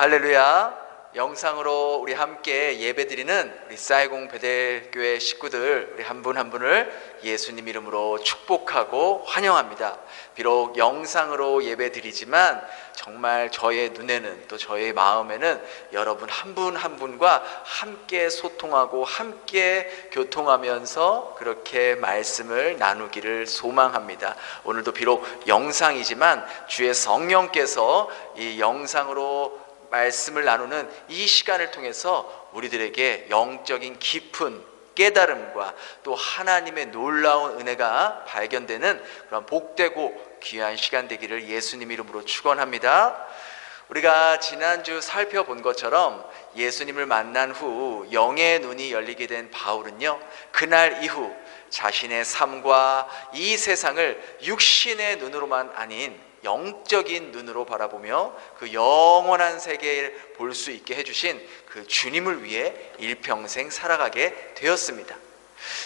할렐루야. 영상으로 우리 함께 예배드리는 우리 사이공 베델교회 식구들, 우리 한 분 한 분을 예수님 이름으로 축복하고 환영합니다. 비록 영상으로 예배드리지만 정말 저의 눈에는, 또 저의 마음에는 여러분 한 분 한 분과 함께 소통하고 함께 교통하면서 그렇게 말씀을 나누기를 소망합니다. 오늘도 비록 영상이지만 주의 성령께서 이 영상으로 말씀을 나누는 이 시간을 통해서 우리들에게 영적인 깊은 깨달음과 또 하나님의 놀라운 은혜가 발견되는 그런 복되고 귀한 시간 되기를 예수님 이름으로 축원합니다. 우리가 지난주 살펴본 것처럼 예수님을 만난 후 영의 눈이 열리게 된 바울은요, 그날 이후 자신의 삶과 이 세상을 육신의 눈으로만 아닌 영적인 눈으로 바라보며 그 영원한 세계를 볼 수 있게 해주신 그 주님을 위해 일평생 살아가게 되었습니다.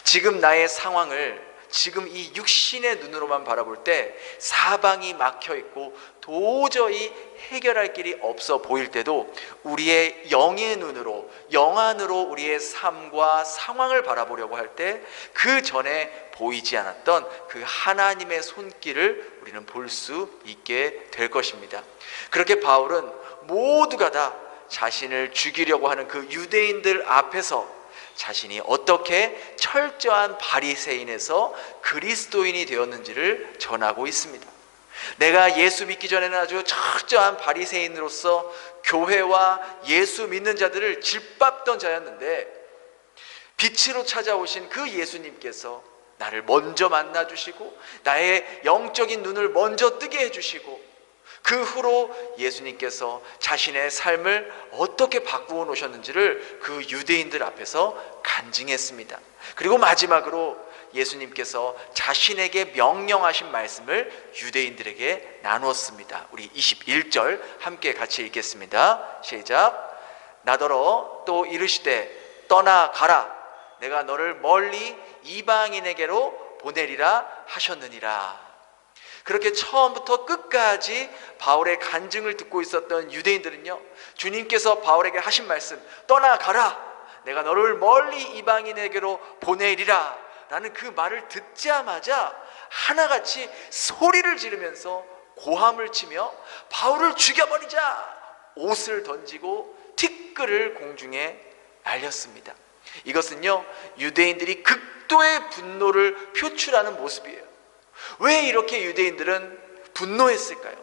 지금 나의 상황을 지금 이 육신의 눈으로만 바라볼 때 사방이 막혀 있고 도저히 해결할 길이 없어 보일 때도 우리의 영의 눈으로, 영안으로 우리의 삶과 상황을 바라보려고 할 때 그 전에 보이지 않았던 그 하나님의 손길을 우리는 볼 수 있게 될 것입니다. 그렇게 바울은 모두가 다 자신을 죽이려고 하는 그 유대인들 앞에서 자신이 어떻게 철저한 바리새인에서 그리스도인이 되었는지를 전하고 있습니다. 내가 예수 믿기 전에는 아주 철저한 바리새인으로서 교회와 예수 믿는 자들을 짓밟던 자였는데 빛으로 찾아오신 그 예수님께서 나를 먼저 만나주시고 나의 영적인 눈을 먼저 뜨게 해주시고 그 후로 예수님께서 자신의 삶을 어떻게 바꾸어 놓으셨는지를 그 유대인들 앞에서 간증했습니다. 그리고 마지막으로 예수님께서 자신에게 명령하신 말씀을 유대인들에게 나누었습니다. 우리 21절 함께 같이 읽겠습니다. 시작. 나더러 또 이르시되 떠나가라. 내가 너를 멀리 이방인에게로 보내리라 하셨느니라. 그렇게 처음부터 끝까지 바울의 간증을 듣고 있었던 유대인들은요, 주님께서 바울에게 하신 말씀, 떠나가라, 내가 너를 멀리 이방인에게로 보내리라 라는 그 말을 듣자마자 하나같이 소리를 지르면서 고함을 치며 바울을 죽여버리자 옷을 던지고 티끌을 공중에 날렸습니다. 이것은요, 유대인들이 극도의 분노를 표출하는 모습이에요. 왜 이렇게 유대인들은 분노했을까요?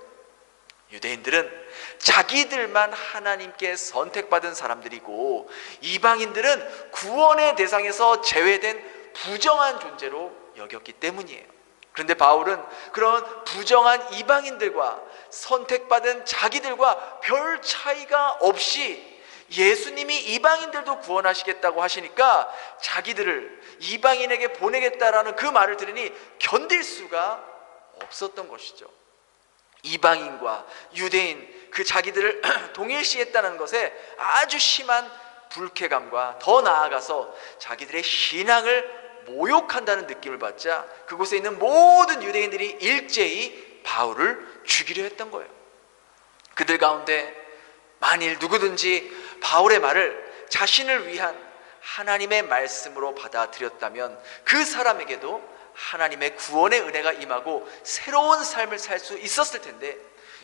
유대인들은 자기들만 하나님께 선택받은 사람들이고 이방인들은 구원의 대상에서 제외된 부정한 존재로 여겼기 때문이에요. 그런데 바울은 그런 부정한 이방인들과 선택받은 자기들과 별 차이가 없이 예수님이 이방인들도 구원하시겠다고 하시니까 자기들을 이방인에게 보내겠다라는 그 말을 들으니 견딜 수가 없었던 것이죠. 이방인과 유대인, 그 자기들을 동일시했다는 것에 아주 심한 불쾌감과 더 나아가서 자기들의 신앙을 모욕한다는 느낌을 받자 그곳에 있는 모든 유대인들이 일제히 바울을 죽이려 했던 거예요. 그들 가운데 만일 누구든지 바울의 말을 자신을 위한 하나님의 말씀으로 받아들였다면 그 사람에게도 하나님의 구원의 은혜가 임하고 새로운 삶을 살 수 있었을 텐데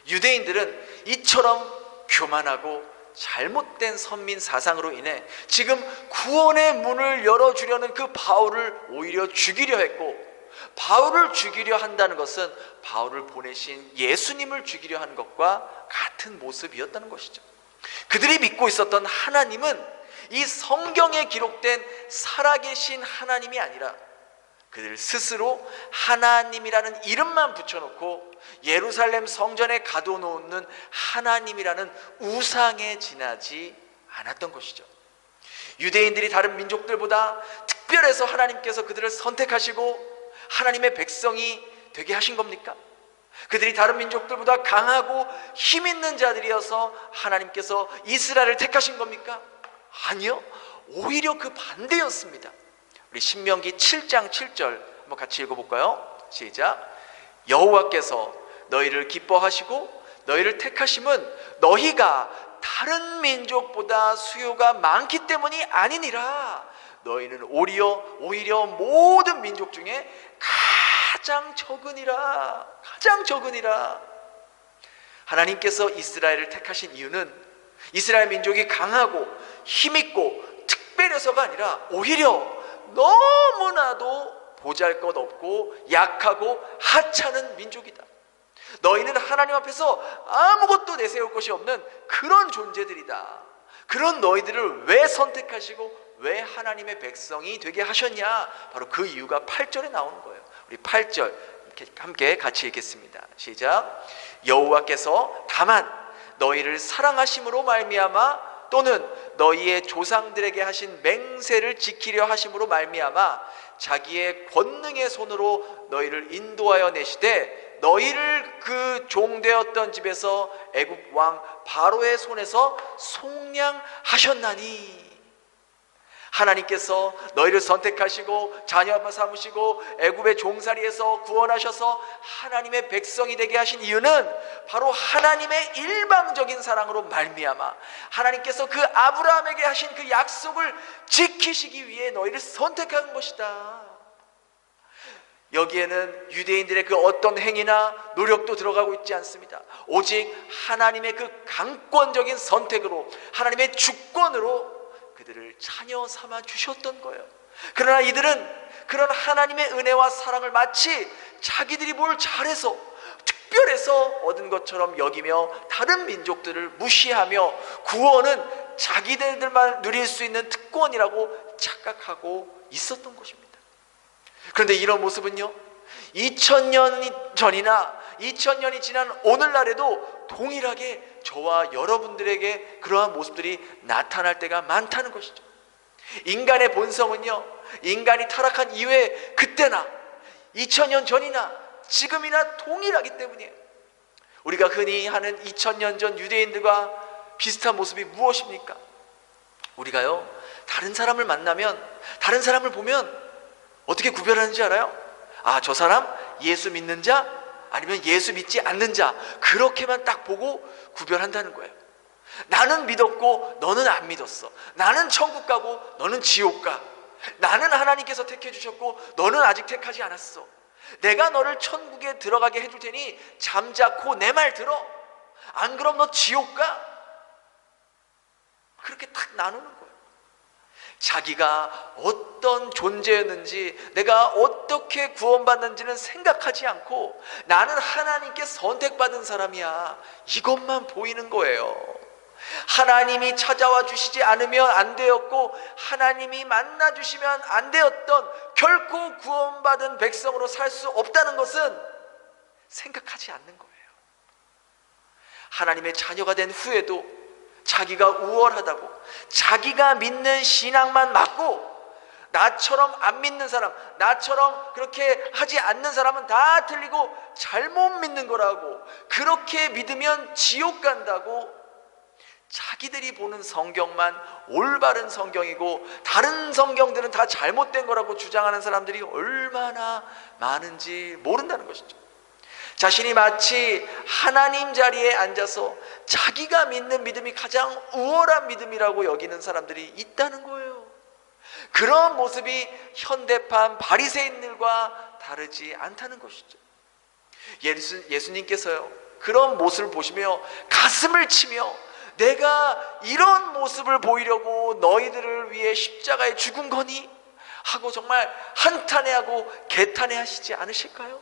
유대인들은 이처럼 교만하고 잘못된 선민 사상으로 인해 지금 구원의 문을 열어주려는 그 바울을 오히려 죽이려 했고, 바울을 죽이려 한다는 것은 바울을 보내신 예수님을 죽이려 하는 것과 같은 모습이었다는 것이죠. 그들이 믿고 있었던 하나님은 이 성경에 기록된 살아계신 하나님이 아니라 그들 스스로 하나님이라는 이름만 붙여놓고 예루살렘 성전에 가둬놓는 하나님이라는 우상에 지나지 않았던 것이죠. 유대인들이 다른 민족들보다 특별해서 하나님께서 그들을 선택하시고 하나님의 백성이 되게 하신 겁니까? 그들이 다른 민족들보다 강하고 힘 있는 자들이어서 하나님께서 이스라엘을 택하신 겁니까? 아니요, 오히려 그 반대였습니다. 우리 신명기 7장 7절 한번 같이 읽어볼까요? 시작. 여호와께서 너희를 기뻐하시고 너희를 택하심은 너희가 다른 민족보다 수요가 많기 때문이 아니니라. 너희는 오히려 모든 민족 중에 가장 적으니라. 가장 적으니라. 하나님께서 이스라엘을 택하신 이유는 이스라엘 민족이 강하고 힘있고 특별해서가 아니라 오히려 너무나도 보잘것없고 약하고 하찮은 민족이다. 너희는 하나님 앞에서 아무것도 내세울 것이 없는 그런 존재들이다. 그런 너희들을 왜 선택하시고 왜 하나님의 백성이 되게 하셨냐? 바로 그 이유가 8절에 나오는 거예요. 우리 8절 함께 같이 읽겠습니다. 시작. 여호와께서 다만 너희를 사랑하심으로 말미암아 또는 너희의 조상들에게 하신 맹세를 지키려 하심으로 말미암아 자기의 권능의 손으로 너희를 인도하여 내시되 너희를 그 종되었던 집에서 애굽 왕 바로의 손에서 속량하셨나니. 하나님께서 너희를 선택하시고 자녀 삼으시고 애굽의 종살이에서 구원하셔서 하나님의 백성이 되게 하신 이유는 바로 하나님의 일방적인 사랑으로 말미암아 하나님께서 그 아브라함에게 하신 그 약속을 지키시기 위해 너희를 선택한 것이다. 여기에는 유대인들의 그 어떤 행위나 노력도 들어가고 있지 않습니다. 오직 하나님의 그 강권적인 선택으로 하나님의 주권으로 그들을 자녀 삼아 주셨던 거예요. 그러나 이들은 그런 하나님의 은혜와 사랑을 마치 자기들이 뭘 잘해서 특별해서 얻은 것처럼 여기며 다른 민족들을 무시하며 구원은 자기들만 누릴 수 있는 특권이라고 착각하고 있었던 것입니다. 그런데 이런 모습은요 2000년 전이나 2000년이 지난 오늘날에도 동일하게 저와 여러분들에게 그러한 모습들이 나타날 때가 많다는 것이죠. 인간의 본성은요 인간이 타락한 이후에 그때나 2000년 전이나 지금이나 동일하기 때문이에요. 우리가 흔히 하는 2000년 전 유대인들과 비슷한 모습이 무엇입니까? 우리가요 다른 사람을 만나면 다른 사람을 보면 어떻게 구별하는지 알아요? 아, 저 사람 예수 믿는 자 아니면 예수 믿지 않는 자 그렇게만 딱 보고 구별한다는 거예요. 나는 믿었고 너는 안 믿었어. 나는 천국 가고 너는 지옥 가. 나는 하나님께서 택해 주셨고 너는 아직 택하지 않았어. 내가 너를 천국에 들어가게 해줄 테니 잠자코 내 말 들어. 안 그럼 너 지옥 가. 그렇게 딱 나누는 거예요. 자기가 어떤 존재였는지 내가 어떻게 구원받는지는 생각하지 않고 나는 하나님께 선택받은 사람이야 이것만 보이는 거예요. 하나님이 찾아와 주시지 않으면 안 되었고 하나님이 만나 주시면 안 되었던 결코 구원받은 백성으로 살 수 없다는 것은 생각하지 않는 거예요. 하나님의 자녀가 된 후에도 자기가 우월하다고 자기가 믿는 신앙만 맞고 나처럼 안 믿는 사람 나처럼 그렇게 하지 않는 사람은 다 틀리고 잘못 믿는 거라고 그렇게 믿으면 지옥 간다고 자기들이 보는 성경만 올바른 성경이고 다른 성경들은 다 잘못된 거라고 주장하는 사람들이 얼마나 많은지 모른다는 것이죠. 자신이 마치 하나님 자리에 앉아서 자기가 믿는 믿음이 가장 우월한 믿음이라고 여기는 사람들이 있다는 거예요. 그런 모습이 현대판 바리새인들과 다르지 않다는 것이죠. 예수님께서요 그런 모습을 보시며 가슴을 치며 내가 이런 모습을 보이려고 너희들을 위해 십자가에 죽은 거니? 하고 정말 한탄해하고 개탄해하시지 않으실까요?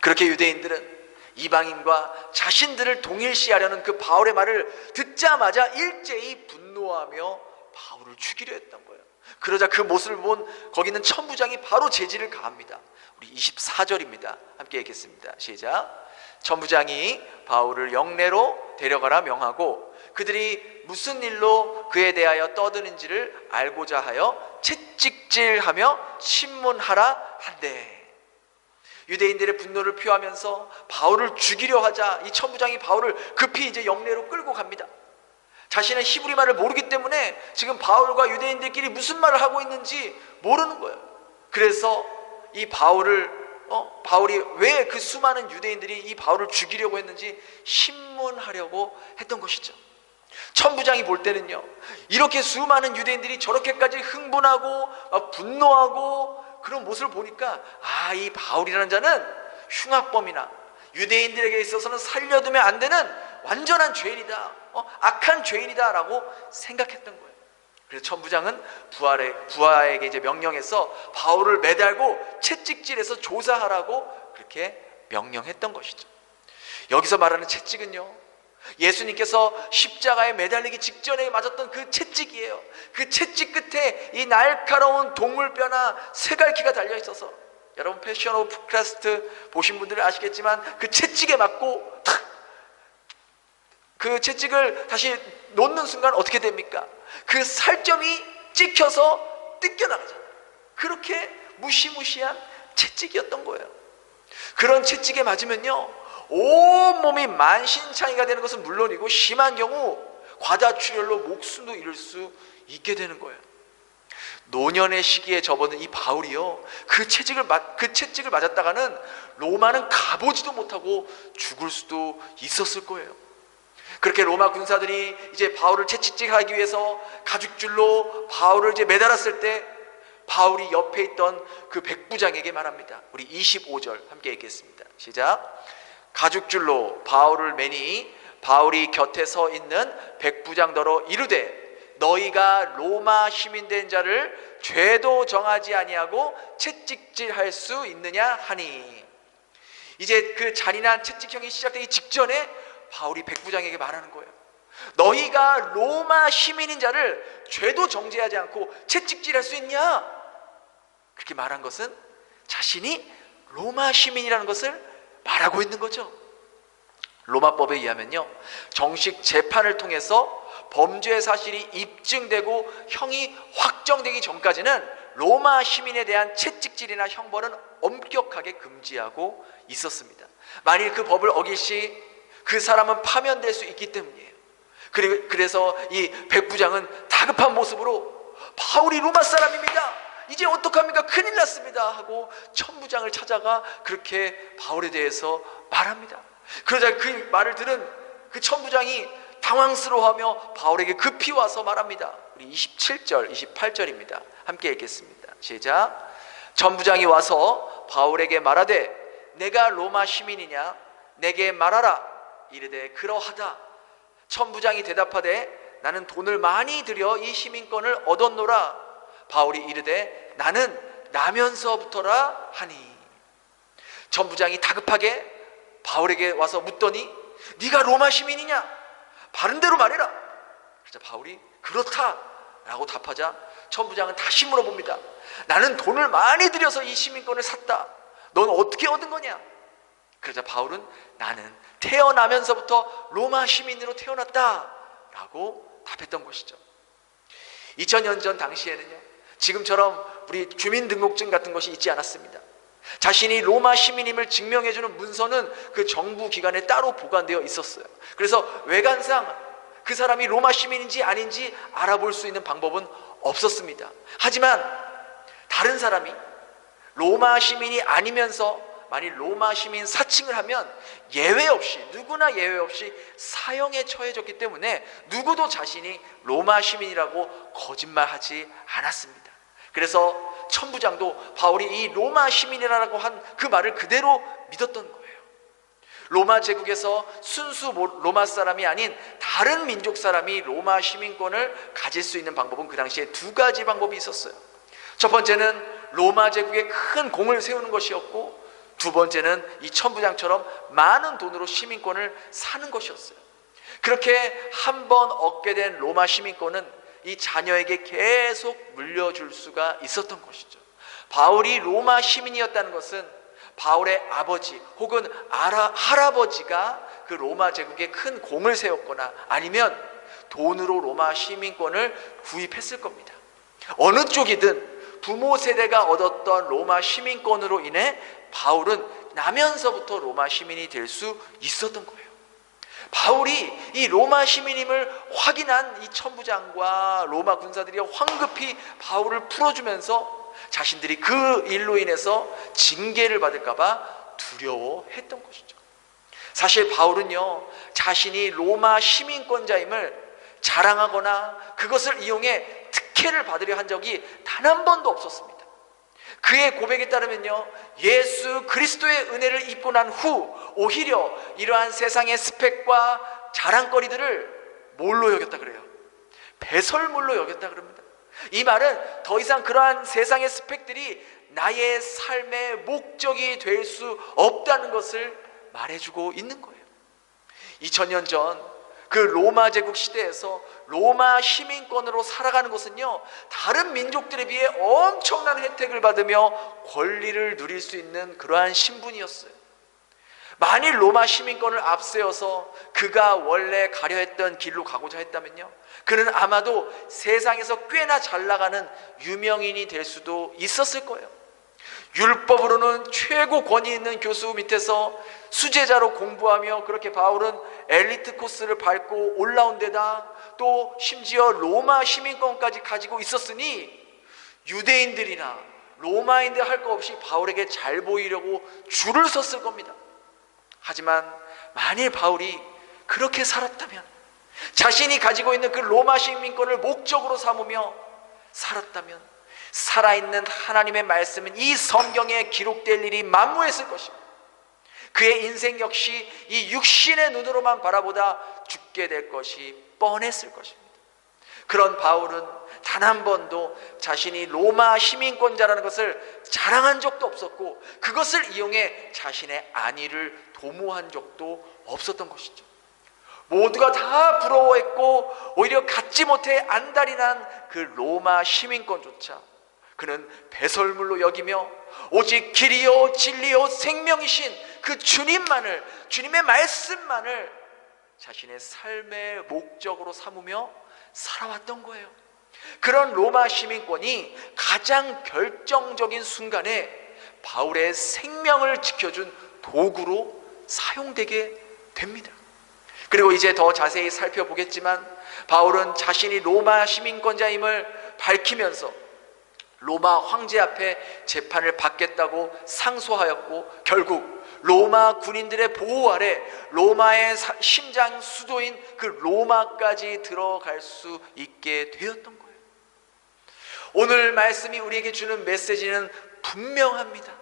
그렇게 유대인들은 이방인과 자신들을 동일시하려는 그 바울의 말을 듣자마자 일제히 분노하며 바울을 죽이려 했던 거예요. 그러자 그 모습을 본 거기 있는 천부장이 바로 제지를 가합니다. 우리 24절입니다. 함께 읽겠습니다. 시작. 천부장이 바울을 영내로 데려가라 명하고 그들이 무슨 일로 그에 대하여 떠드는지를 알고자 하여 채찍질하며 신문하라 한대. 유대인들의 분노를 표하면서 바울을 죽이려 하자 이 천부장이 바울을 급히 이제 영내로 끌고 갑니다. 자신은 히브리 말을 모르기 때문에 지금 바울과 유대인들끼리 무슨 말을 하고 있는지 모르는 거예요. 그래서 이 바울을 바울이 왜 그 수많은 유대인들이 이 바울을 죽이려고 했는지 신문하려고 했던 것이죠. 천부장이 볼 때는요, 이렇게 수많은 유대인들이 저렇게까지 흥분하고 분노하고 그런 모습을 보니까 이 바울이라는 자는 흉악범이나 유대인들에게 있어서는 살려두면 안 되는 완전한 죄인이다, 악한 죄인이다 라고 생각했던 거예요. 그래서 천부장은 부하에게 이제 명령해서 바울을 매달고 채찍질해서 조사하라고 그렇게 명령했던 것이죠. 여기서 말하는 채찍은요, 예수님께서 십자가에 매달리기 직전에 맞았던 그 채찍이에요. 그 채찍 끝에 이 날카로운 동물뼈나 쇠갈퀴가 달려 있어서, 여러분 패션 오브 크라이스트 보신 분들은 아시겠지만 그 채찍에 맞고 탁, 그 채찍을 다시 놓는 순간 어떻게 됩니까? 그 살점이 찍혀서 뜯겨나가잖아요. 그렇게 무시무시한 채찍이었던 거예요. 그런 채찍에 맞으면요, 온몸이 만신창이가 되는 것은 물론이고 심한 경우 과다출혈로 목숨도 잃을 수 있게 되는 거예요. 노년의 시기에 접어든 이 바울이요, 그 채찍을 맞았다가는 로마는 가보지도 못하고 죽을 수도 있었을 거예요. 그렇게 로마 군사들이 이제 바울을 채찍질하기 위해서 가죽줄로 바울을 이제 매달았을 때 바울이 옆에 있던 그 백부장에게 말합니다. 우리 25절 함께 읽겠습니다. 시작. 가죽줄로 바울을 매니 바울이 곁에 서 있는 백부장더러 이르되 너희가 로마 시민된 자를 죄도 정하지 아니하고 채찍질할 수 있느냐 하니, 이제 그 잔인한 채찍형이 시작되기 직전에 바울이 백부장에게 말하는 거예요. 너희가 로마 시민인 자를 죄도 정죄하지 않고 채찍질할 수 있냐? 그렇게 말한 것은 자신이 로마 시민이라는 것을 말하고 있는 거죠. 로마법에 의하면요, 정식 재판을 통해서 범죄 사실이 입증되고 형이 확정되기 전까지는 로마 시민에 대한 채찍질이나 형벌은 엄격하게 금지하고 있었습니다. 만일 그 법을 어길 시 그 사람은 파면될 수 있기 때문이에요. 그래서 이 백부장은 다급한 모습으로 바울이 로마 사람입니다, 이제 어떡합니까, 큰일 났습니다 하고 천부장을 찾아가 그렇게 바울에 대해서 말합니다. 그러자 그 말을 들은 그 천부장이 당황스러워하며 바울에게 급히 와서 말합니다. 우리 27절 28절입니다 함께 읽겠습니다. 시작. 천부장이 와서 바울에게 말하되 내가 로마 시민이냐 내게 말하라. 이르되 그러하다. 천부장이 대답하되 나는 돈을 많이 들여 이 시민권을 얻었노라. 바울이 이르되 나는 나면서부터라 하니. 천부장이 다급하게 바울에게 와서 묻더니 네가 로마 시민이냐? 바른 대로 말해라. 그래서 바울이 그렇다 라고 답하자 천부장은 다시 물어봅니다. 나는 돈을 많이 들여서 이 시민권을 샀다. 넌 어떻게 얻은 거냐? 그러자 바울은 나는 태어나면서부터 로마 시민으로 태어났다 라고 답했던 것이죠. 2000년 전 당시에는요, 지금처럼 우리 주민등록증 같은 것이 있지 않았습니다. 자신이 로마 시민임을 증명해주는 문서는 그 정부 기관에 따로 보관되어 있었어요. 그래서 외관상 그 사람이 로마 시민인지 아닌지 알아볼 수 있는 방법은 없었습니다. 하지만 다른 사람이 로마 시민이 아니면서 만일 로마 시민 사칭을 하면 예외 없이, 누구나 예외 없이 사형에 처해졌기 때문에 누구도 자신이 로마 시민이라고 거짓말하지 않았습니다. 그래서 천부장도 바울이 이 로마 시민이라고 한 그 말을 그대로 믿었던 거예요. 로마 제국에서 순수 로마 사람이 아닌 다른 민족 사람이 로마 시민권을 가질 수 있는 방법은 그 당시에 두 가지 방법이 있었어요. 첫 번째는 로마 제국에 큰 공을 세우는 것이었고, 두 번째는 이 천부장처럼 많은 돈으로 시민권을 사는 것이었어요. 그렇게 한 번 얻게 된 로마 시민권은 이 자녀에게 계속 물려줄 수가 있었던 것이죠. 바울이 로마 시민이었다는 것은 바울의 아버지 혹은 할아버지가 그 로마 제국에 큰 공을 세웠거나 아니면 돈으로 로마 시민권을 구입했을 겁니다. 어느 쪽이든 부모 세대가 얻었던 로마 시민권으로 인해 바울은 나면서부터 로마 시민이 될 수 있었던 거예요. 바울이 이 로마 시민임을 확인한 이 천부장과 로마 군사들이 황급히 바울을 풀어주면서 자신들이 그 일로 인해서 징계를 받을까봐 두려워했던 것이죠. 사실 바울은요, 자신이 로마 시민권자임을 자랑하거나 그것을 이용해 특혜를 받으려 한 적이 단 한 번도 없었습니다. 그의 고백에 따르면요, 예수 그리스도의 은혜를 입고 난 후 오히려 이러한 세상의 스펙과 자랑거리들을 뭘로 여겼다 그래요? 배설물로 여겼다 그럽니다. 이 말은 더 이상 그러한 세상의 스펙들이 나의 삶의 목적이 될 수 없다는 것을 말해주고 있는 거예요. 2000년 전 그 로마 제국 시대에서 로마 시민권으로 살아가는 것은요, 다른 민족들에 비해 엄청난 혜택을 받으며 권리를 누릴 수 있는 그러한 신분이었어요. 만일 로마 시민권을 앞세워서 그가 원래 가려 했던 길로 가고자 했다면요, 그는 아마도 세상에서 꽤나 잘 나가는 유명인이 될 수도 있었을 거예요. 율법으로는 최고 권위 있는 교수 밑에서 수제자로 공부하며 그렇게 바울은 엘리트 코스를 밟고 올라온 데다 또 심지어 로마 시민권까지 가지고 있었으니 유대인들이나 로마인들 할 거 없이 바울에게 잘 보이려고 줄을 섰을 겁니다. 하지만 만일 바울이 그렇게 살았다면, 자신이 가지고 있는 그 로마 시민권을 목적으로 삼으며 살았다면, 살아있는 하나님의 말씀은 이 성경에 기록될 일이 만무했을 것입니다. 그의 인생 역시 이 육신의 눈으로만 바라보다 죽게 될 것이 뻔했을 것입니다. 그런 바울은 단 한 번도 자신이 로마 시민권자라는 것을 자랑한 적도 없었고, 그것을 이용해 자신의 안위를 도모한 적도 없었던 것이죠. 모두가 다 부러워했고 오히려 갖지 못해 안달이 난 그 로마 시민권조차 그는 배설물로 여기며 오직 길이요 진리요 생명이신 그 주님만을, 주님의 말씀만을 자신의 삶의 목적으로 삼으며 살아왔던 거예요. 그런 로마 시민권이 가장 결정적인 순간에 바울의 생명을 지켜준 도구로 사용되게 됩니다. 그리고 이제 더 자세히 살펴보겠지만, 바울은 자신이 로마 시민권자임을 밝히면서 로마 황제 앞에 재판을 받겠다고 상소하였고, 결국 로마 군인들의 보호 아래 로마의 심장 수도인 그 로마까지 들어갈 수 있게 되었던 거예요. 오늘 말씀이 우리에게 주는 메시지는 분명합니다.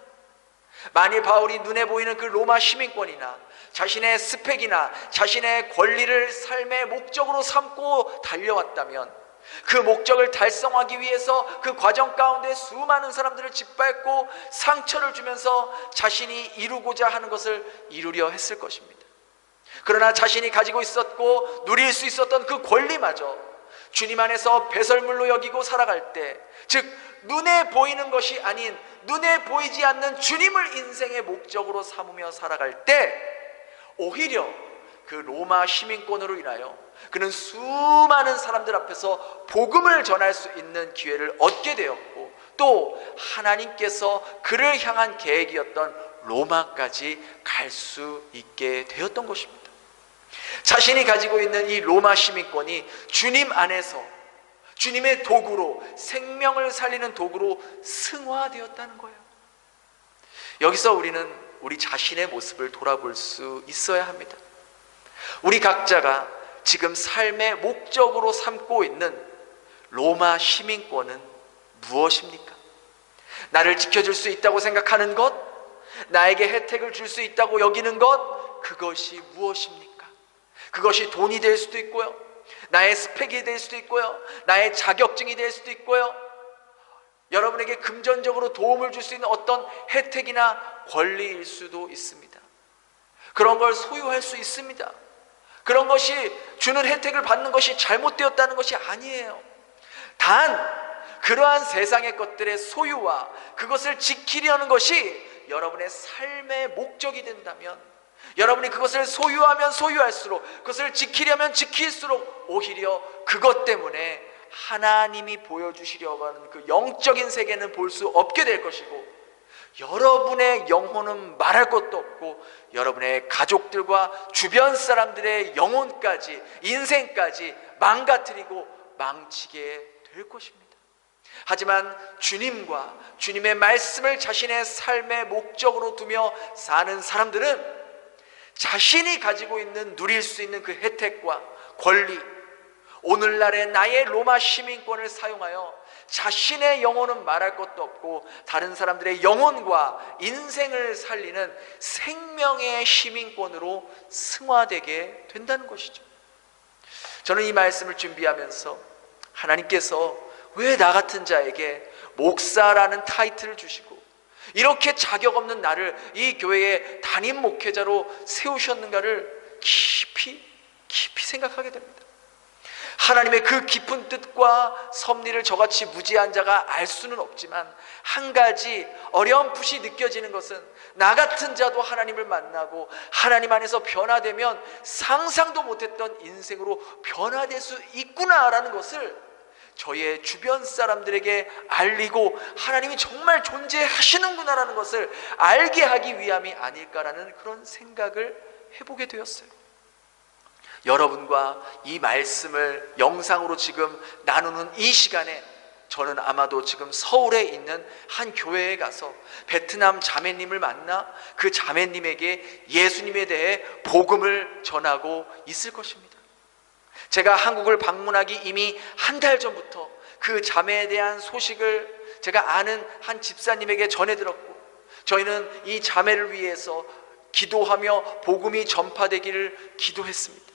만일 바울이 눈에 보이는 그 로마 시민권이나 자신의 스펙이나 자신의 권리를 삶의 목적으로 삼고 달려왔다면, 그 목적을 달성하기 위해서 그 과정 가운데 수많은 사람들을 짓밟고 상처를 주면서 자신이 이루고자 하는 것을 이루려 했을 것입니다. 그러나 자신이 가지고 있었고 누릴 수 있었던 그 권리마저 주님 안에서 배설물로 여기고 살아갈 때, 즉 눈에 보이는 것이 아닌 눈에 보이지 않는 주님을 인생의 목적으로 삼으며 살아갈 때, 오히려 그 로마 시민권으로 인하여 그는 수많은 사람들 앞에서 복음을 전할 수 있는 기회를 얻게 되었고, 또 하나님께서 그를 향한 계획이었던 로마까지 갈 수 있게 되었던 것입니다. 자신이 가지고 있는 이 로마 시민권이 주님 안에서 주님의 도구로, 생명을 살리는 도구로 승화되었다는 거예요. 여기서 우리는 우리 자신의 모습을 돌아볼 수 있어야 합니다. 우리 각자가 지금 삶의 목적으로 삼고 있는 로마 시민권은 무엇입니까? 나를 지켜줄 수 있다고 생각하는 것, 나에게 혜택을 줄 수 있다고 여기는 것, 그것이 무엇입니까? 그것이 돈이 될 수도 있고요, 나의 스펙이 될 수도 있고요, 나의 자격증이 될 수도 있고요, 여러분에게 금전적으로 도움을 줄 수 있는 어떤 혜택이나 권리일 수도 있습니다. 그런 걸 소유할 수 있습니다. 그런 것이, 주는 혜택을 받는 것이 잘못되었다는 것이 아니에요. 단 그러한 세상의 것들의 소유와 그것을 지키려는 것이 여러분의 삶의 목적이 된다면, 여러분이 그것을 소유하면 소유할수록, 그것을 지키려면 지킬수록 오히려 그것 때문에 하나님이 보여주시려고 하는 그 영적인 세계는 볼 수 없게 될 것이고, 여러분의 영혼은 말할 것도 없고 여러분의 가족들과 주변 사람들의 영혼까지, 인생까지 망가뜨리고 망치게 될 것입니다. 하지만 주님과 주님의 말씀을 자신의 삶의 목적으로 두며 사는 사람들은 자신이 가지고 있는 누릴 수 있는 그 혜택과 권리, 오늘날의 나의 로마 시민권을 사용하여 자신의 영혼은 말할 것도 없고 다른 사람들의 영혼과 인생을 살리는 생명의 시민권으로 승화되게 된다는 것이죠. 저는 이 말씀을 준비하면서 하나님께서 왜 나 같은 자에게 목사라는 타이틀을 주시고 이렇게 자격 없는 나를 이 교회의 담임 목회자로 세우셨는가를 깊이 생각하게 됩니다. 하나님의 그 깊은 뜻과 섭리를 저같이 무지한 자가 알 수는 없지만 한 가지 어렴풋이 느껴지는 것은 나 같은 자도 하나님을 만나고 하나님 안에서 변화되면 상상도 못했던 인생으로 변화될 수 있구나라는 것을 저의 주변 사람들에게 알리고 하나님이 정말 존재하시는구나라는 것을 알게 하기 위함이 아닐까라는 그런 생각을 해보게 되었어요. 여러분과 이 말씀을 영상으로 지금 나누는 이 시간에 저는 아마도 지금 서울에 있는 한 교회에 가서 베트남 자매님을 만나 그 자매님에게 예수님에 대해 복음을 전하고 있을 것입니다. 제가 한국을 방문하기 이미 한 달 전부터 그 자매에 대한 소식을 제가 아는 한 집사님에게 전해 들었고, 저희는 이 자매를 위해서 기도하며 복음이 전파되기를 기도했습니다.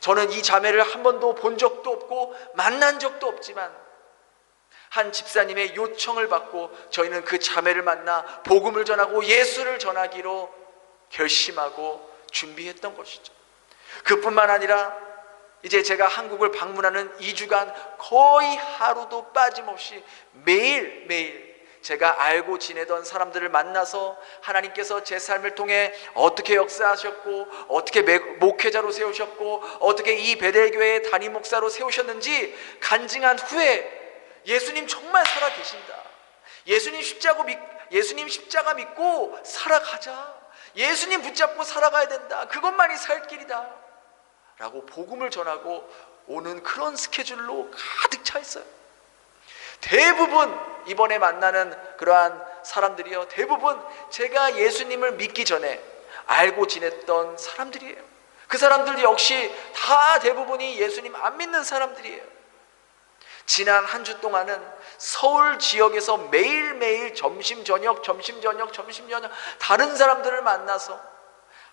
저는 이 자매를 한 번도 본 적도 없고 만난 적도 없지만 한 집사님의 요청을 받고 저희는 그 자매를 만나 복음을 전하고 예수를 전하기로 결심하고 준비했던 것이죠. 그뿐만 아니라 이제 제가 한국을 방문하는 2주간 거의 하루도 빠짐없이 매일매일 제가 알고 지내던 사람들을 만나서 하나님께서 제 삶을 통해 어떻게 역사하셨고 어떻게 목회자로 세우셨고 어떻게 이 베델교회의 담임 목사로 세우셨는지 간증한 후에 예수님 정말 살아계신다, 예수님 십자가 믿고 살아가자, 예수님 붙잡고 살아가야 된다, 그것만이 살 길이다 라고 복음을 전하고 오는 그런 스케줄로 가득 차 있어요. 대부분 이번에 만나는 그러한 사람들이요, 대부분 제가 예수님을 믿기 전에 알고 지냈던 사람들이에요. 그 사람들 역시 다 대부분이 예수님 안 믿는 사람들이에요. 지난 한 주 동안은 서울 지역에서 매일매일 점심 저녁 다른 사람들을 만나서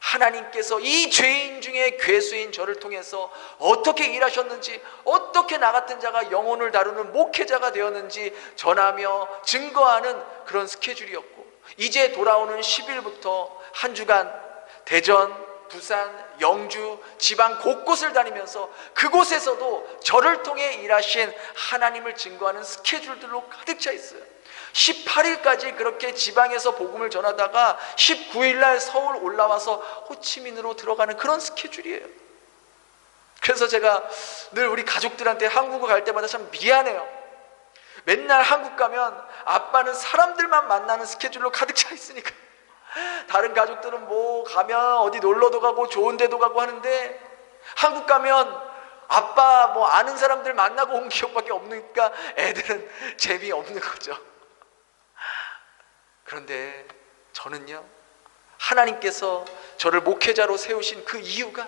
하나님께서 이 죄인 중에 괴수인 저를 통해서 어떻게 일하셨는지, 어떻게 나 같은 자가 영혼을 다루는 목회자가 되었는지 전하며 증거하는 그런 스케줄이었고, 이제 돌아오는 10일부터 한 주간 대전, 부산, 영주, 지방 곳곳을 다니면서 그곳에서도 저를 통해 일하신 하나님을 증거하는 스케줄들로 가득 차 있어요. 18일까지 그렇게 지방에서 복음을 전하다가 19일날 서울 올라와서 호치민으로 들어가는 그런 스케줄이에요. 그래서 제가 늘 우리 가족들한테 한국 갈 때마다 참 미안해요. 맨날 한국 가면 아빠는 사람들만 만나는 스케줄로 가득 차 있으니까 다른 가족들은 뭐 가면 어디 놀러도 가고 좋은 데도 가고 하는데 한국 가면 아빠 뭐 아는 사람들 만나고 온 기억밖에 없으니까 애들은 재미없는 거죠. 그런데 저는요, 하나님께서 저를 목회자로 세우신 그 이유가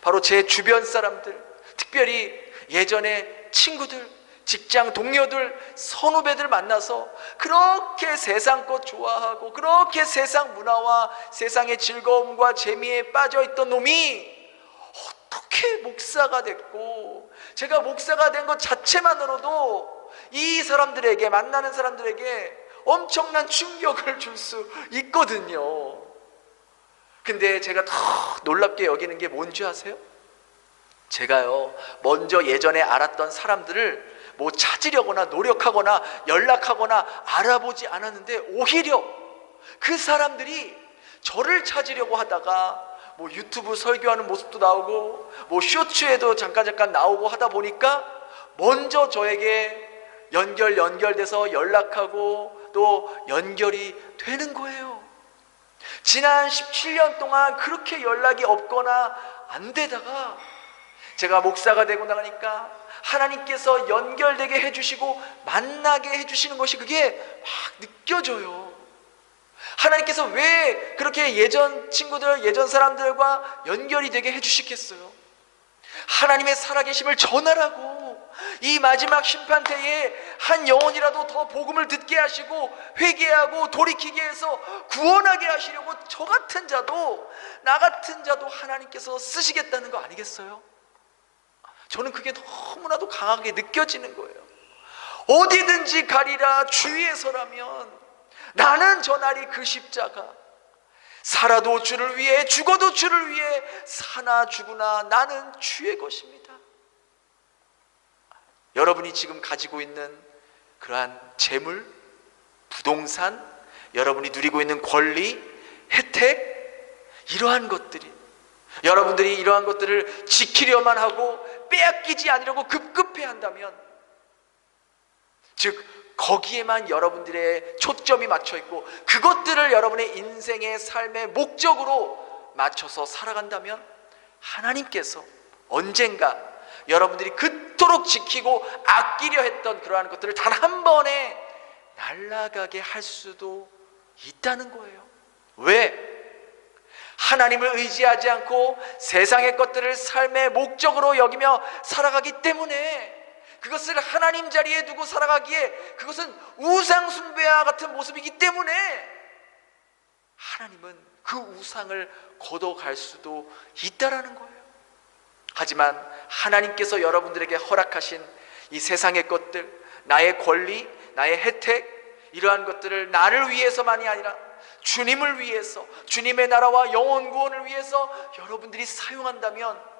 바로 제 주변 사람들, 특별히 예전에 친구들, 직장 동료들, 선후배들 만나서 그렇게 세상 것 좋아하고 그렇게 세상 문화와 세상의 즐거움과 재미에 빠져있던 놈이 어떻게 목사가 됐고, 제가 목사가 된 것 자체만으로도 이 사람들에게, 만나는 사람들에게 엄청난 충격을 줄 수 있거든요. 근데 제가 더 놀랍게 여기는 게 뭔지 아세요? 제가요, 먼저 예전에 알았던 사람들을 뭐 찾으려거나 노력하거나 연락하거나 알아보지 않았는데 오히려 그 사람들이 저를 찾으려고 하다가 뭐 유튜브 설교하는 모습도 나오고 뭐 쇼츠에도 잠깐 나오고 하다 보니까 먼저 저에게 연결돼서 연락하고 또 연결이 되는 거예요. 지난 17년 동안 그렇게 연락이 없거나 안 되다가 제가 목사가 되고 나가니까 하나님께서 연결되게 해주시고 만나게 해주시는 것이 그게 막 느껴져요. 하나님께서 왜 그렇게 예전 친구들, 예전 사람들과 연결이 되게 해주시겠어요? 하나님의 살아계심을 전하라고, 이 마지막 심판때에 한 영혼이라도 더 복음을 듣게 하시고 회개하고 돌이키게 해서 구원하게 하시려고 저 같은 자도, 나 같은 자도 하나님께서 쓰시겠다는 거 아니겠어요? 저는 그게 너무나도 강하게 느껴지는 거예요. 어디든지 가리라 주위에 서라면 나는 저날이 그 십자가, 살아도 주를 위해 죽어도 주를 위해 사나 죽으나 나는 주의 것입니다. 여러분이 지금 가지고 있는 그러한 재물, 부동산, 여러분이 누리고 있는 권리, 혜택, 이러한 것들이, 여러분들이 이러한 것들을 지키려만 하고 빼앗기지 않으려고 급급해 한다면, 즉 거기에만 여러분들의 초점이 맞춰 있고 그것들을 여러분의 인생의 삶의 목적으로 맞춰서 살아간다면, 하나님께서 언젠가 여러분들이 그토록 지키고 아끼려 했던 그러한 것들을 단 한 번에 날아가게 할 수도 있다는 거예요. 왜? 하나님을 의지하지 않고 세상의 것들을 삶의 목적으로 여기며 살아가기 때문에, 그것을 하나님 자리에 두고 살아가기에 그것은 우상 숭배와 같은 모습이기 때문에 하나님은 그 우상을 걷어갈 수도 있다라는 거예요. 하지만 하나님께서 여러분들에게 허락하신 이 세상의 것들, 나의 권리, 나의 혜택, 이러한 것들을 나를 위해서만이 아니라 주님을 위해서, 주님의 나라와 영혼 구원을 위해서 여러분들이 사용한다면,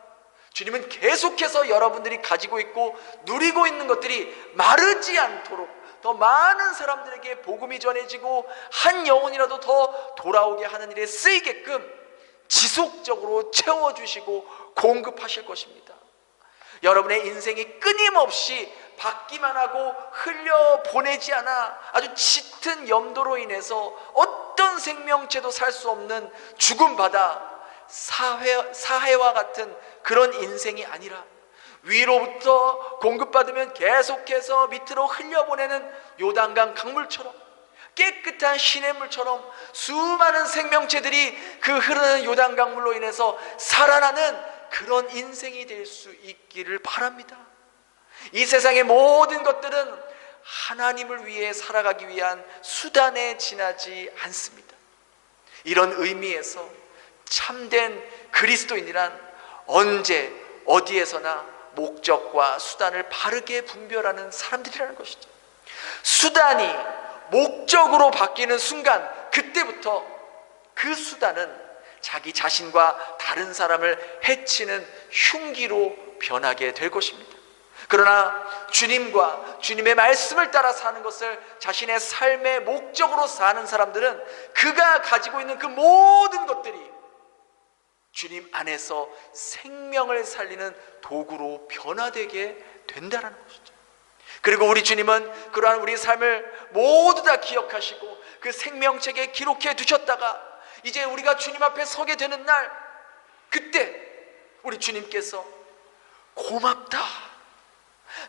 주님은 계속해서 여러분들이 가지고 있고 누리고 있는 것들이 마르지 않도록 더 많은 사람들에게 복음이 전해지고 한 영혼이라도 더 돌아오게 하는 일에 쓰이게끔 지속적으로 채워주시고 공급하실 것입니다. 여러분의 인생이 끊임없이 받기만 하고 흘려보내지 않아 아주 짙은 염도로 인해서 어떤 생명체도 살 수 없는 죽음바다, 사해와 같은 그런 인생이 아니라 위로부터 공급받으면 계속해서 밑으로 흘려보내는 요단강 강물처럼, 깨끗한 시냇물처럼 수많은 생명체들이 그 흐르는 요단강물로 인해서 살아나는 그런 인생이 될 수 있기를 바랍니다. 이 세상의 모든 것들은 하나님을 위해 살아가기 위한 수단에 지나지 않습니다. 이런 의미에서 참된 그리스도인이란 언제 어디에서나 목적과 수단을 바르게 분별하는 사람들이라는 것이죠. 수단이 목적으로 바뀌는 순간, 그때부터 그 수단은 자기 자신과 다른 사람을 해치는 흉기로 변하게 될 것입니다. 그러나 주님과 주님의 말씀을 따라 사는 것을 자신의 삶의 목적으로 사는 사람들은 그가 가지고 있는 그 모든 것들이 주님 안에서 생명을 살리는 도구로 변화되게 된다는 것이죠. 그리고 우리 주님은 그러한 우리 삶을 모두 다 기억하시고 그 생명책에 기록해 두셨다가 이제 우리가 주님 앞에 서게 되는 날, 그때 우리 주님께서 고맙다,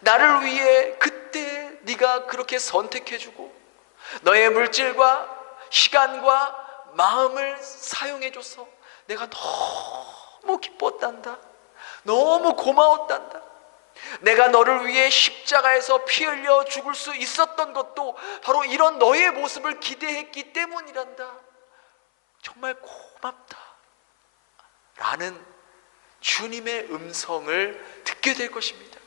나를 위해 그때 네가 그렇게 선택해주고 너의 물질과 시간과 마음을 사용해줘서 내가 너무 기뻤단다, 너무 고마웠단다, 내가 너를 위해 십자가에서 피 흘려 죽을 수 있었던 것도 바로 이런 너의 모습을 기대했기 때문이란다, 정말 고맙다 라는 주님의 음성을 듣게 될 것입니다.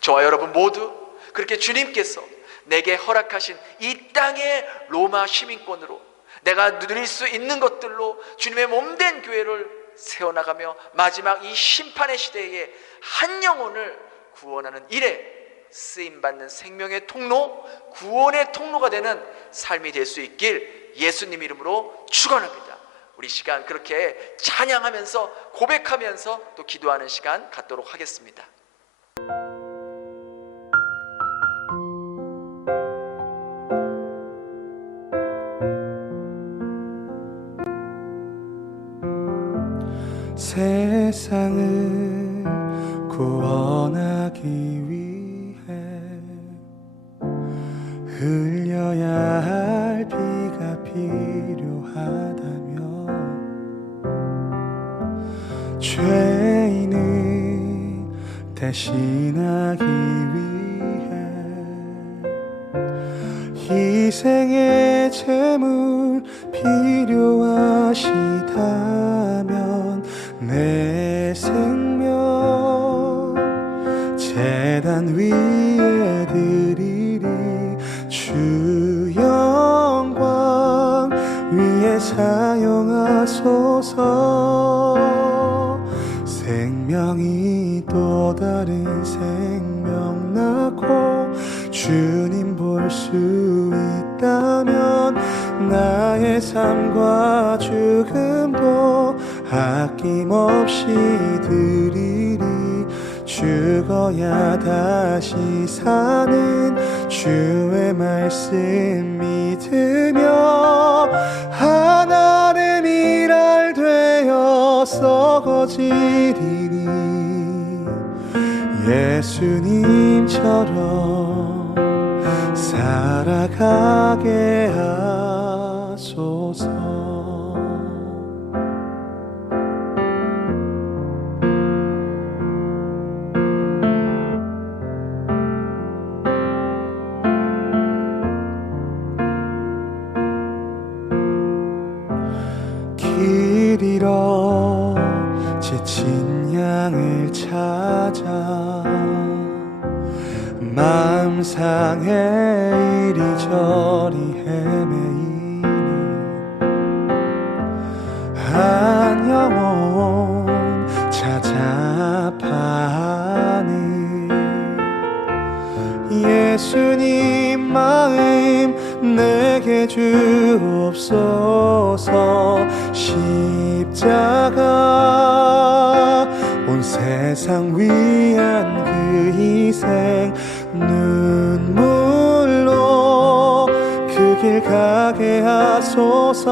저와 여러분 모두 그렇게 주님께서 내게 허락하신 이 땅의 로마 시민권으로 내가 누릴 수 있는 것들로 주님의 몸된 교회를 세워나가며 마지막 이 심판의 시대에 한 영혼을 구원하는 일에 쓰임받는 생명의 통로, 구원의 통로가 되는 삶이 될 수 있길 예수님 이름으로 축원합니다. 우리 시간 그렇게 찬양하면서 고백하면서 또 기도하는 시간 갖도록 하겠습니다. 세상을 구원하기 위해 흘려야 할 피가 필요하다면 죄인을 대신하기 위해 희생의 제물 필요하시다면 내 생명 제단 위에 드리리. 주 영광 위에 사용하소서. 생명이 또 다른 생명 낳고 주님 볼 수 있다면 나의 삶과 죽음도 아낌없이 드리리. 죽어야 다시 사는 주의 말씀 믿으며 하나님 일할 되어 썩어지리니 예수님처럼 살아가게 하소서. 길 잃어 지친 양을 찾아 마음 상해 이리저리 헤매이니 한 영혼 찾아 아파하니 예수님 마음 내게 주옵소서. 십자가 온 세상 위한 그 희생 눈물로 그 길 가게 하소서.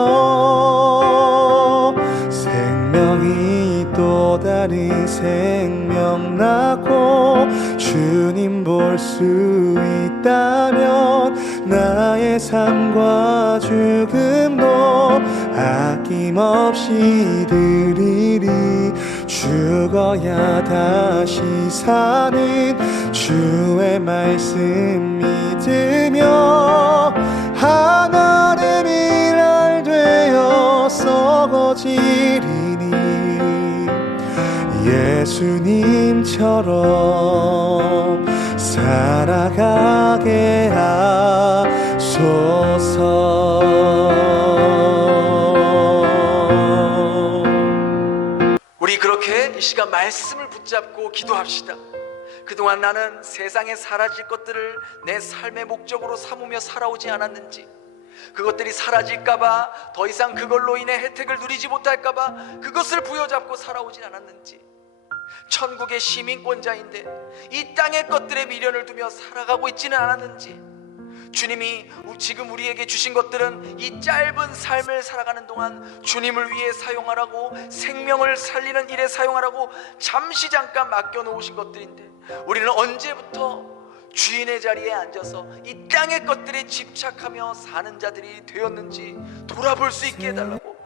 생명이 또 다른 생명 낳고 주님 볼 수 있다면 나의 삶과 죽음도 아낌없이 드리리. 죽어야 다시 사는 주의 말씀 믿으며 하나님 일할 되어 썩어지리니 예수님처럼 살아가게 하소서. 우리 그렇게 이 시간 말씀을 붙잡고 기도합시다. 그동안 나는 세상에 사라질 것들을 내 삶의 목적으로 삼으며 살아오지 않았는지, 그것들이 사라질까봐 더 이상 그걸로 인해 혜택을 누리지 못할까봐 그것을 부여잡고 살아오지 않았는지, 천국의 시민권자인데 이 땅의 것들에 미련을 두며 살아가고 있지는 않았는지, 주님이 지금 우리에게 주신 것들은 이 짧은 삶을 살아가는 동안 주님을 위해 사용하라고, 생명을 살리는 일에 사용하라고 잠시 잠깐 맡겨놓으신 것들인데 우리는 언제부터 주인의 자리에 앉아서 이 땅의 것들에 집착하며 사는 자들이 되었는지 돌아볼 수 있게 해달라고.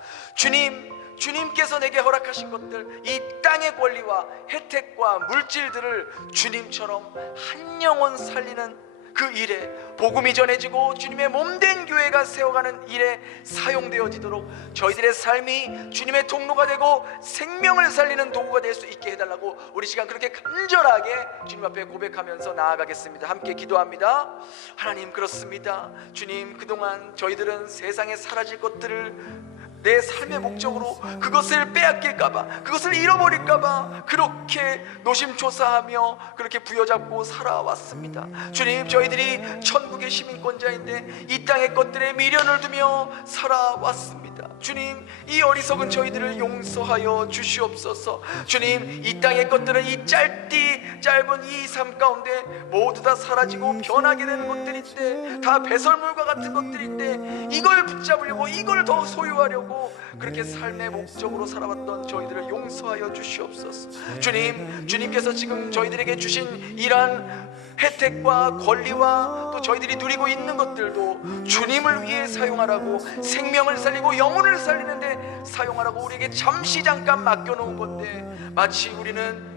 주님께서 내게 허락하신 것들, 이 땅의 권리와 혜택과 물질들을 주님처럼 한 영혼 살리는 그 일에, 복음이 전해지고 주님의 몸된 교회가 세워가는 일에 사용되어지도록 저희들의 삶이 주님의 통로가 되고 생명을 살리는 도구가 될 수 있게 해달라고 우리 시간 그렇게 간절하게 주님 앞에 고백하면서 나아가겠습니다. 함께 기도합니다. 하나님, 그렇습니다. 주님, 그동안 저희들은 세상에 사라질 것들을 내 삶의 목적으로 그것을 빼앗길까봐, 그것을 잃어버릴까봐 그렇게 노심초사하며 그렇게 부여잡고 살아왔습니다. 주님, 저희들이 천국의 시민권자인데 이 땅의 것들에 미련을 두며 살아왔습니다. 나옵니다. 주님, 이 어리석은 저희들을 용서하여 주시옵소서. 주님, 이 땅의 것들은 이 짧은 이 삶 가운데 모두 다 사라지고 변하게 되는 것들인데, 다 배설물과 같은 것들인데, 이걸 붙잡으려고, 이걸 더 소유하려고 그렇게 삶의 목적으로 살아왔던 저희들을 용서하여 주시옵소서. 주님, 주님께서 지금 저희들에게 주신 이러한 혜택과 권리와 또 저희들이 누리고 있는 것들도 주님을 위해 사용하라고, 생명을 살리고 영혼을 살리는데 사용하라고 우리에게 잠깐 맡겨놓은 건데, 마치 우리는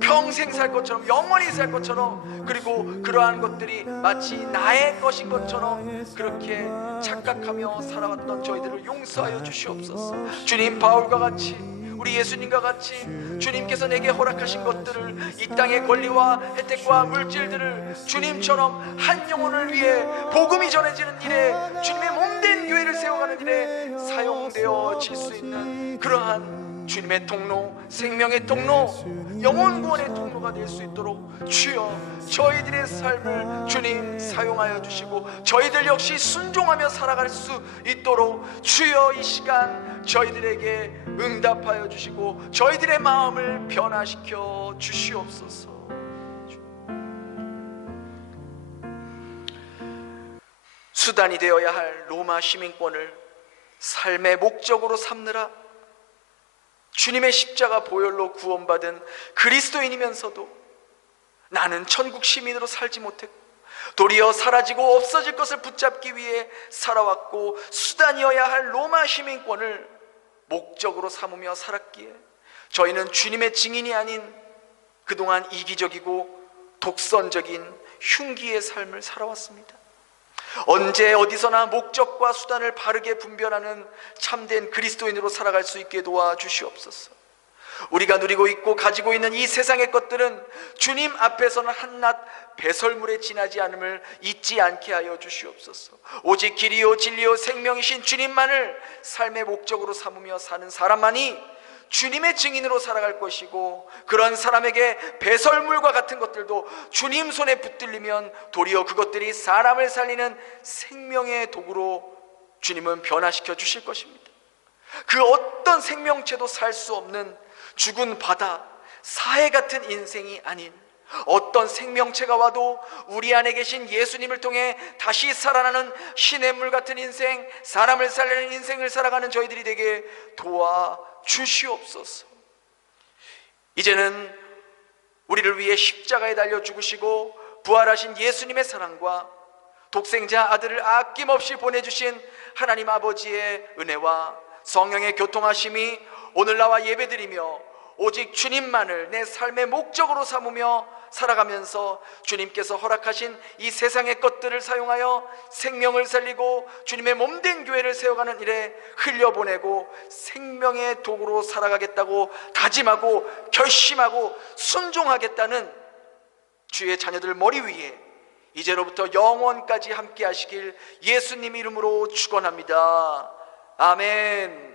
평생 살 것처럼, 영원히 살 것처럼, 그리고 그러한 것들이 마치 나의 것인 것처럼 그렇게 착각하며 살아왔던 저희들을 용서하여 주시옵소서. 주님, 바울과 같이, 우리 예수님과 같이 주님께서 내게 허락하신 것들을, 이 땅의 권리와 혜택과 물질들을 주님처럼 한 영혼을 위해 복음이 전해지는 일에, 주님의 몸된 교회를 세워가는 일에 사용되어질 수 있는 그러한 주님의 통로, 생명의 통로, 영혼 구원의 통로가 될 수 있도록 주여 저희들의 삶을 주님 사용하여 주시고, 저희들 역시 순종하며 살아갈 수 있도록 주여 이 시간 저희들에게 응답하여 주시고 저희들의 마음을 변화시켜 주시옵소서. 수단이 되어야 할 로마 시민권을 삶의 목적으로 삼느라 주님의 십자가 보혈로 구원받은 그리스도인이면서도 나는 천국 시민으로 살지 못했고 도리어 사라지고 없어질 것을 붙잡기 위해 살아왔고, 수단이어야 할 로마 시민권을 목적으로 삼으며 살았기에 저희는 주님의 증인이 아닌 그동안 이기적이고 독선적인 흉기의 삶을 살아왔습니다. 언제 어디서나 목적과 수단을 바르게 분별하는 참된 그리스도인으로 살아갈 수 있게 도와주시옵소서. 우리가 누리고 있고 가지고 있는 이 세상의 것들은 주님 앞에서는 한낱 배설물에 지나지 않음을 잊지 않게 하여 주시옵소서. 오직 길이요 진리요 생명이신 주님만을 삶의 목적으로 삼으며 사는 사람만이 주님의 증인으로 살아갈 것이고, 그런 사람에게 배설물과 같은 것들도 주님 손에 붙들리면 도리어 그것들이 사람을 살리는 생명의 도구로 주님은 변화시켜 주실 것입니다. 그 어떤 생명체도 살 수 없는 죽은 바다, 사해 같은 인생이 아닌 어떤 생명체가 와도 우리 안에 계신 예수님을 통해 다시 살아나는 시냇물 같은 인생, 사람을 살리는 인생을 살아가는 저희들이 되게 도와주시옵소서. 이제는 우리를 위해 십자가에 달려 죽으시고 부활하신 예수님의 사랑과 독생자 아들을 아낌없이 보내주신 하나님 아버지의 은혜와 성령의 교통하심이 오늘 나와 예배드리며 오직 주님만을 내 삶의 목적으로 삼으며 살아가면서 주님께서 허락하신 이 세상의 것들을 사용하여 생명을 살리고 주님의 몸된 교회를 세워가는 일에 흘려보내고 생명의 도구로 살아가겠다고 다짐하고 결심하고 순종하겠다는 주의 자녀들 머리 위에 이제로부터 영원까지 함께 하시길 예수님 이름으로 축원합니다. 아멘.